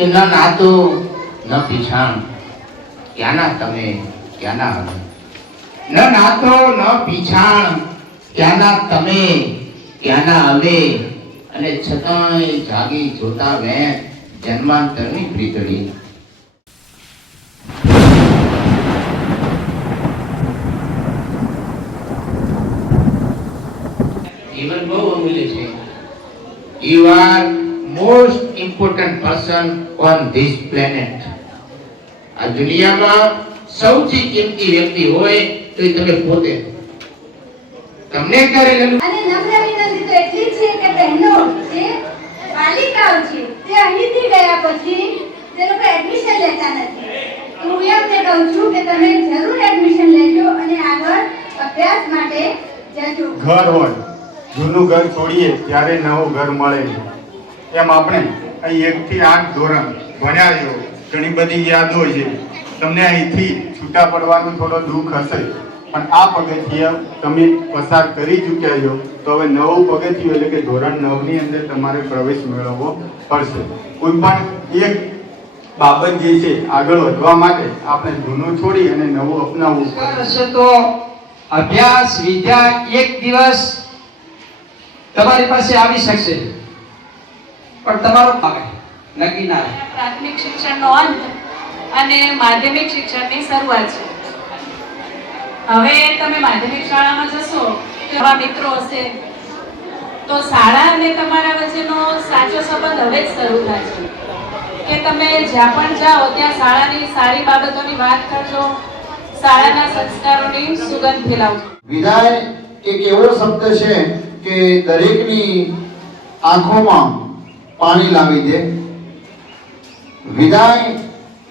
कि न नातो न पीछाण, क्याना तमे क्याना हमे। न नातो न पीछाण, क्याना तमे क्याना हमे। અને છતાંય જાગી જોતા વેણ જન્માંતરની પ્રીતળી। જીવન બહુ અમૂલ્ય છે। You are most important person on this planet। આ દુનિયામાં સૌથી કિંમતી વ્યક્તિ હોય તો એ તમે પોતે। તમને ક્યારે ગયું? અને નમ્ર વિનંતી તો એટલી છે કે બહેનો જે બાલિકાઓ છે તે અહીંથી ગયા પછી તે લોકો એડમિશન લેતા નથી। તો હું એમને કહું છું કે તમે જરૂર એડમિશન લેજો અને આગળ અભ્યાસ માટે જજો। ઘર હોય, જૂનું ઘર છોડીએ ત્યારે નવું ઘર મળે, એમ આપણે અહીં 1 થી 8 ધોરણ ભણ્યા છો, ઘણી બધી યાદો છે। તમને અહીંથી છૂટા પડવાનું થોડો દુઃખ હશે, પણ આ પગથિયા તમે પસાર કરી ચૂક્યા છો, તો હવે નવું પગથિયું એટલે કે ધોરણ 9 ની અંદર તમારે પ્રવેશ મેળવવો પડશે। કોઈ પણ એક બાબત જે છે આગળ વધવા માટે આપણે જૂનું છોડી અને નવું અપનાવવું પડશે। તો અભ્યાસ વિદ્યા એક દિવસ તમારી પાસે આવી શકશે, પણ તમારો નક્કી ના રહે। પ્રાથમિક શિક્ષણનો અંત અને માધ્યમિક શિક્ષણની શરૂઆત છે। હવે તમે માધ્યમિક શાળામાં જશો તો મિત્રો હશે, તો શાળા અને તમારા વચ્ચેનો સાચો સંબંધ હવે જ શરૂ થાય છે કે તમે જ્યાં પણ જાઓ ત્યાં શાળાની સારી બાબતોની વાત કરજો, શાળાના સંસ્કારોની સુગંધ ફેલાવજો। વિદાય એક એવો શબ્દ છે કે દરેકની આંખોમાં પાણી લાવી દે। વિદાય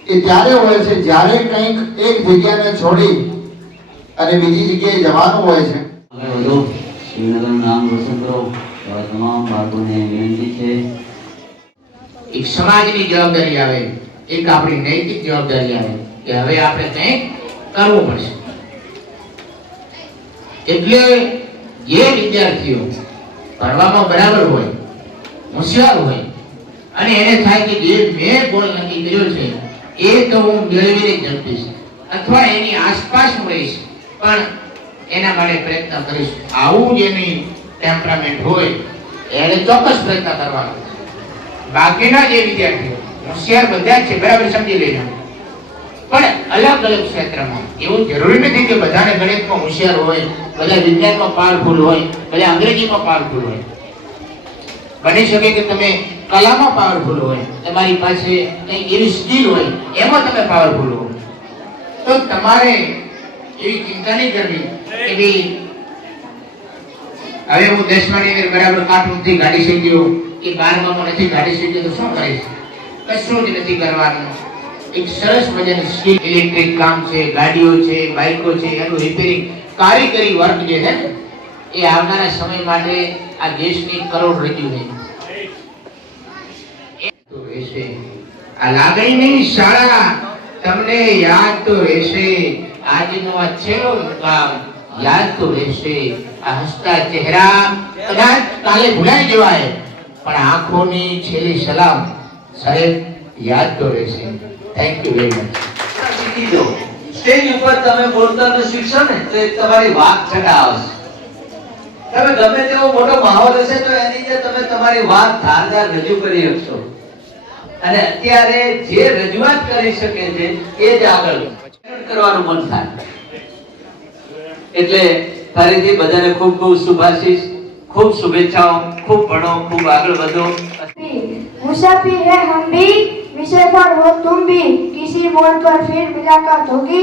એ ત્યારે હોય છે જ્યારે કંઈક એક જગ્યાને છોડી અને બીજી જગ્યાએ જવાનું હોય છે। શ્રીનગરનું નામ રોશન કરો। તમામ બાળકોને વિનંતી છે, એક સમાજની જવાબદારી આવે, એક આપણી નૈતિક જવાબદારી આવે કે હવે આપણે કંઈક કરવું પડશે। એટલે જે વિદ્યાર્થીઓ ભણવામાં બરાબર હોય, હોશિયાર હોય અને એને થાય કે જે મેં ગોલ નક્કી કર્યો છે એ તો હું મેળવીને જ જંપીશ અથવા એની આસપાસ હું રહીશ, પણ એના માટે પ્રયત્ન કરીશ, આવું જેની ટેમ્પરામેન્ટ હોય એને ચોક્કસ પ્રયત્ન કરવાનો। બાકીના જે વિદ્યાર્થીઓ હોશિયાર બધા જ છે, બરાબર સમજી લેજો, પણ અલગ અલગ ક્ષેત્રમાં એવું જરૂરી નથી કે બધાને ગણિતમાં હોશિયાર હોય, બધા વિજ્ઞાનમાં પાવરફુલ હોય, બધા અંગ્રેજીમાં પાવરફુલ હોય। બની શકે કે તમે કલામાં પાવરફુલ હોય, તમારી પાસે કંઈક એવી સ્કિલ હોય એમાં તમે પાવરફુલ હો, તો તમારે એવી ચિંતા નહીં કરવી કે ભાઈ હવે હું 10માની અંદર બરાબર કાઠું નથી ગાડી શીખ્યો કે 12માં નથી ગાડી શીખ્યો તો શું કરીશ? કશું જ નથી કરવાનું। એક સરસ મજાની સ્કિલ, ઇલેક્ટ્રિક કામ છે, ગાડીઓ છે, બાઇકો છે, એનું રિપેરિંગ, કારીગરી વર્ક જે છે ને એ આવનારા સમય માટે આ દેશની કરોડરજ્જુ છે। તો રહેશે આ લાગણીની શાળા, તમને યાદ તો રહેશે આજનો આ છેલ્લો મુકામ, યાદ તો રહેશે આ હસતા ચહેરા, કદાચ કાલે ભૂલાઈ જવાય પણ આંખોની છેલ્લી સલામ સાહેબ યાદ તો રહેશે। Thank you very much. શીખી દો, સ્ટેજ ઉપર તમે બોલતા તો શીખશો ને તો તમારી વાત છટા આવશે। તમે ગમે તેવો મોટો માહોલ હશે તો એની જે તમે તમારી વાત ધારદાર રજૂ કરી શકશો, અને અત્યારે જે રજૂઆત કરી શકે છે એ જ આગળ કરવાનું મન થાય। એટલે ફરીથી બધાને ખૂબ ખૂબ શુભાશીષ, ખૂબ શુભેચ્છાઓ, ખૂબ ભણો, ખૂબ આગળ વધો। मुसाफिर है हम भी, विषय पर हो तुम भी, किसी मोड़ पर फिर मुलाकात होगी।